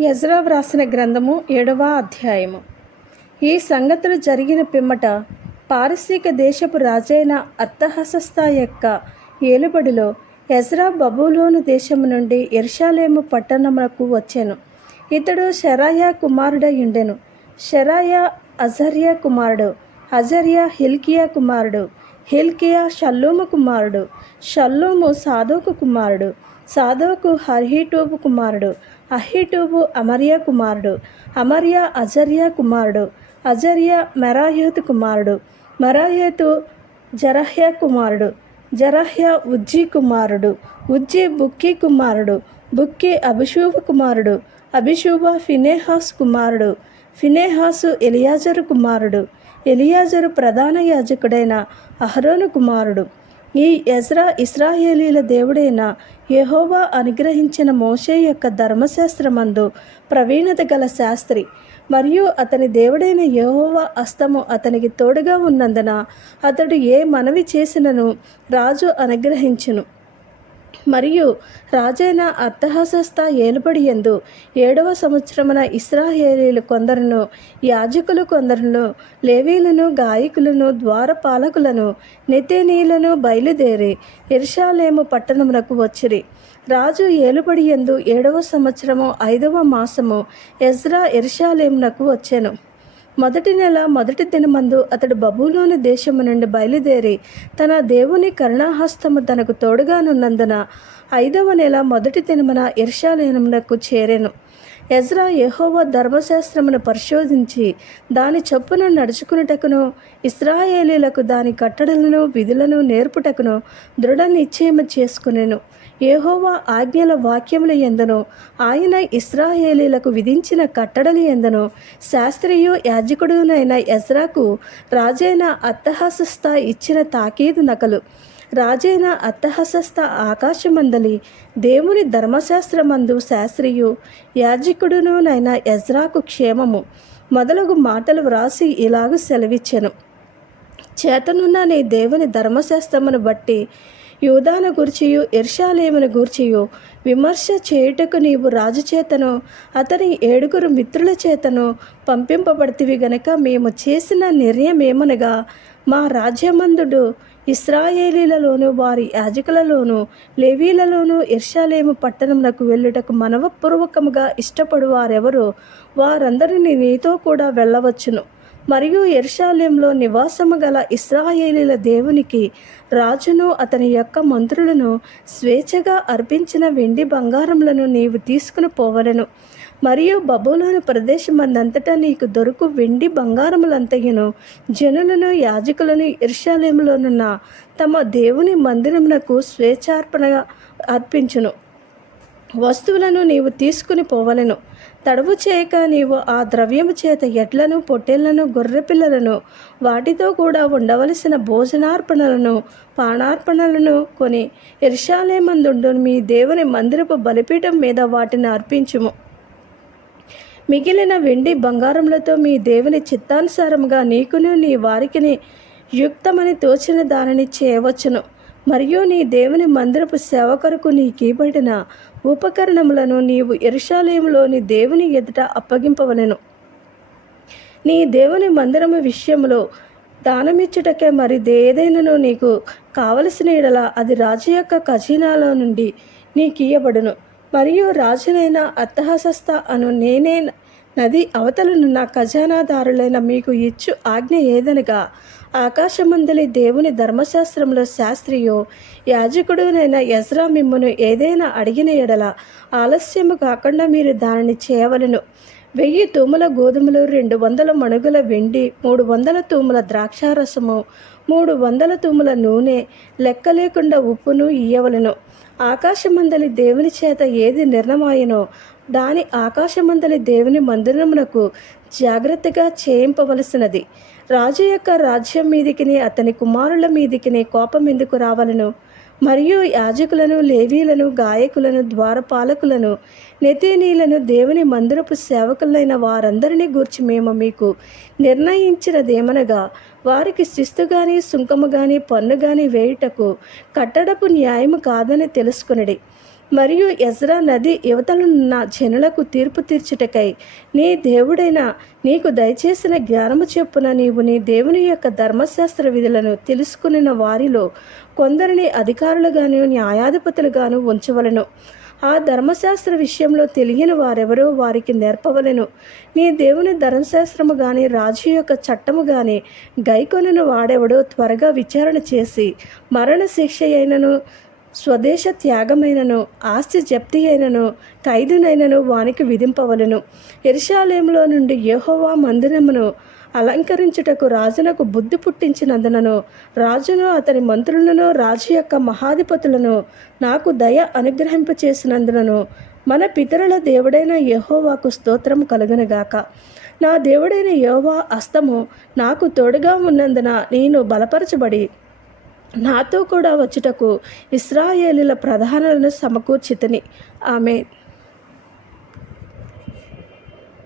యజ్రా వ్రాసిన గ్రంథము ఏడవ అధ్యాయము. ఈ సంగతులు జరిగిన పిమ్మట పారసీక దేశపు రాజైన అర్థహసస్త యొక్క ఏలుబడిలో ఎజ్రా బబులోను దేశము నుండి ఎర్షాలేము పట్టణములకు వచ్చాను. ఇతడు షెరాయా కుమారుడయుండెను షరాయా అజర్యా కుమారుడు అజర్యా హిల్కియా కుమారుడు హిల్కియా షల్లూము కుమారుడు షల్లూము సాధోకు కుమారుడు సాదోకు హర్హిటూబు కుమారుడు అహిటూబు అమర్య కుమారుడు అమర్య అజర్య కుమారుడు అజర్య మెరాహేతు కుమారుడు మెరాహేతు జరహ్య కుమారుడు జరహ్య ఉజ్జి కుమారుడు ఉజ్జి బుక్కి కుమారుడు బుక్కి అభిషూభ కుమారుడు అభిషూభ ఫినేహాస్ కుమారుడు ఫినేహాసు ఎలియాజరు కుమారుడు ఎలియాజరు ప్రధాన యాజకుడైన అహరోను కుమారుడు. ఈ ఎజ్రా ఇస్రాయేలీల దేవుడైన యెహోవా అనుగ్రహించిన మోషే యొక్క ధర్మశాస్త్రమందు ప్రవీణత గల శాస్త్రి మరియు అతని దేవుడైన యహోవా అస్తము అతనికి తోడుగా ఉన్నందున అతడు ఏ మనవి చేసినను రాజు అనుగ్రహించును. మరియు రాజైన అర్థహాసస్థ ఏలుబడి ఎందు ఏడవ సంవత్సరమున ఇస్రాయేలీలు కొందరును యాజకులు కొందరును లేవీలను గాయకులను ద్వారపాలకులను నితినీలను బయలుదేరి ఇర్షాలేము పట్టణమునకు వచ్చిరి. రాజు ఏలుబడి ఎందు ఏడవ సంవత్సరము ఐదవ మాసము ఎజ్రా ఎర్షాలేమునకు వచ్చెను. మొదటి నెల మొదటి దినమందు అతడు బబులోని దేశము నుండి బయలుదేరి తన దేవుని కరుణాహస్తము తనకు తోడుగానున్నందున ఐదవ నెల మొదటి దినమున ఇర్షాలేనమునకు చేరెను. ఎజ్రా యెహోవా ధర్మశాస్త్రమును పరిశోధించి దాని చొప్పున నడుచుకున్నటకును ఇస్రాయేలీలకు దాని కట్టడలను విధులను నేర్పుటకును దృఢ నిశ్చయము చేసుకునేను. యెహోవా ఆజ్ఞల వాక్యముల ఎందనో ఆయన ఇస్రాయేలీలకు విధించిన కట్టడలు ఎందనో శాస్త్రీయు యాజకుడునైన ఎజ్రాకు రాజైన అత్తహాసస్థ ఇచ్చిన తాకీదు నకలు. రాజైన అత్తహసస్త ఆకాశమందలి దేవుని ధర్మశాస్త్రమందు శాస్త్రియు యాజకుడునునైన ఎజ్రాకు క్షేమము. మొదలగు మాటలు వ్రాసి ఇలాగ సెలవిచ్చెను. చేతనున్న నీ దేవుని ధర్మశాస్త్రమును బట్టి యూదాను గూర్చియు ఇర్షాలేమును గూర్చియు విమర్శ చేయుటకు నీవు రాజు చేతను అతని ఏడుగురు మిత్రుల చేతను పంపింపబడితివి గనక మేము చేసిన నిర్ణయం ఏమనగా మా రాజ్యమందుడు ఇస్రాయేలీలలోను వారి యాజకులలోను లేవీలలోను ఇర్షాలేము పట్టణమునకు వెళ్ళుటకు మనవపూర్వకముగా ఇష్టపడు వారెవరో వారందరినీ నీతో కూడా వెళ్ళవచ్చును. మరియు ఎర్షాలెంలో నివాసము గల ఇస్రాయేలీల దేవునికి రాజును అతని యొక్క మంత్రులను స్వేచ్ఛగా అర్పించిన వెండి బంగారములను నీవు తీసుకుని పోవలను. మరియు బబులోని ప్రదేశమందంతటా నీకు దొరుకు వెండి బంగారములంతయును జనులను యాజకులను ఇర్షాలయంలోనున్న తమ దేవుని మందిరమునకు స్వేచ్ఛార్పణగా అర్పించును. వస్తువులను నీవు తీసుకుని పోవలను. తడవు చేయక నీవు ఆ ద్రవ్యము చేత ఎడ్లను పొట్టేళ్ళను గొర్రెపిల్లలను వాటితో కూడా ఉండవలసిన భోజనార్పణలను పానార్పణలను కొని ఇర్షాలేమందుండు మీ దేవుని మందిరపు బలిపీఠం మీద వాటిని అర్పించుము. మిగిలిన వెండి బంగారములతో మీ దేవుని చిత్తానుసారముగా నీకును నీ వారికిని యుక్తమని తోచిన దానిని చేయవచ్చును. మరియు నీ దేవుని మందిరపు సేవ కొరకు నీకీబడిన ఉపకరణములను నీవు ఎరుషాలయంలోని దేవుని ఎదుట అప్పగింపవలెను. నీ దేవుని మందిరము విషయంలో దానమిచ్చుటకే మరి ఏదైనాను నీకు కావలసిన ఎడల అది రాజు యొక్క ఖజీనాలో నుండి నీకియ్యబడును మరియు రాజునైన అత్తహసస్త అను నేనే నది అవతలనున్న ఖజానాదారులైన మీకు ఇచ్చు ఆజ్ఞ ఏదనగా? ఆకాశమందలి దేవుని ధర్మశాస్త్రంలో శాస్త్రియో యాజకుడునైన యజ్రా మిమ్మును ఏదైనా అడిగిన ఎడల ఆలస్యము కాకుండా మీరు దానిని చేయవలను. వెయ్యి తూముల గోధుమలు రెండు వందల మణుగుల వెండి మూడు వందల తూముల ద్రాక్షారసము మూడు వందల తూముల నూనె లెక్క లేకుండా ఉప్పును ఇయ్యవలను. ఆకాశమందలి దేవుని చేత ఏది నిర్ణమాయనో దాని ఆకాశమందలి దేవుని మందిరమునకు జాగ్రత్తగా చేయింపవలసినది. రాజు యొక్క రాజ్యం మీదికిని అతని కుమారుల మీదికిని కోపం ఎందుకు రావలను? మరియు యాజకులను లేవీలను గాయకులను ద్వారపాలకులను నెతేనీలను దేవుని మందిరపు సేవకులైన వారందరినీ గూర్చి మేము మీకు నిర్ణయించినదేమనగా వారికి శిస్తు గాని సుంకము గాని పన్ను గాని వేయుటకు కట్టడపు న్యాయము కాదని తెలుసుకునడి. మరియు ఎజ్రా నది యువతలున్న జనులకు తీర్పు తీర్చుటకై నీ దేవుడైన నీకు దయచేసిన జ్ఞానము చెప్పున నీవు నీ దేవుని యొక్క ధర్మశాస్త్ర విధులను తెలుసుకునిన వారిలో కొందరిని అధికారులుగాను న్యాయాధిపతులుగాను ఉంచవలను. ఆ ధర్మశాస్త్ర విషయంలో తెలియని వారెవరో వారికి నేర్పవలెను. నీ దేవుని ధర్మశాస్త్రము గాని రాజు యొక్క చట్టము గాని గైకొనిన వాడెవడో త్వరగా విచారణ చేసి మరణశిక్ష అయినను స్వదేశ త్యాగమైనను ఆస్తి జప్తి అయినను ఖైదునైనను వానికి విధింపవలెను. ఎరుషాలయంలో నుండి యహోవా మందిరమును అలంకరించుటకు రాజునకు బుద్ధి పుట్టించినందునను రాజును అతని మంత్రులను రాజు యొక్క మహాధిపతులను నాకు దయ అనుగ్రహింపచేసినందునను మన పితరుల దేవుడైన యహోవాకు స్తోత్రం కలుగునుగాక. నా దేవుడైన యహోవా అస్తము నాకు తోడుగా ఉన్నందున నేను బలపరచబడి నాతో కూడా వచ్చుటకు ఇస్రాయేలీల ప్రధానులను సమకూర్చితిని. ఆమె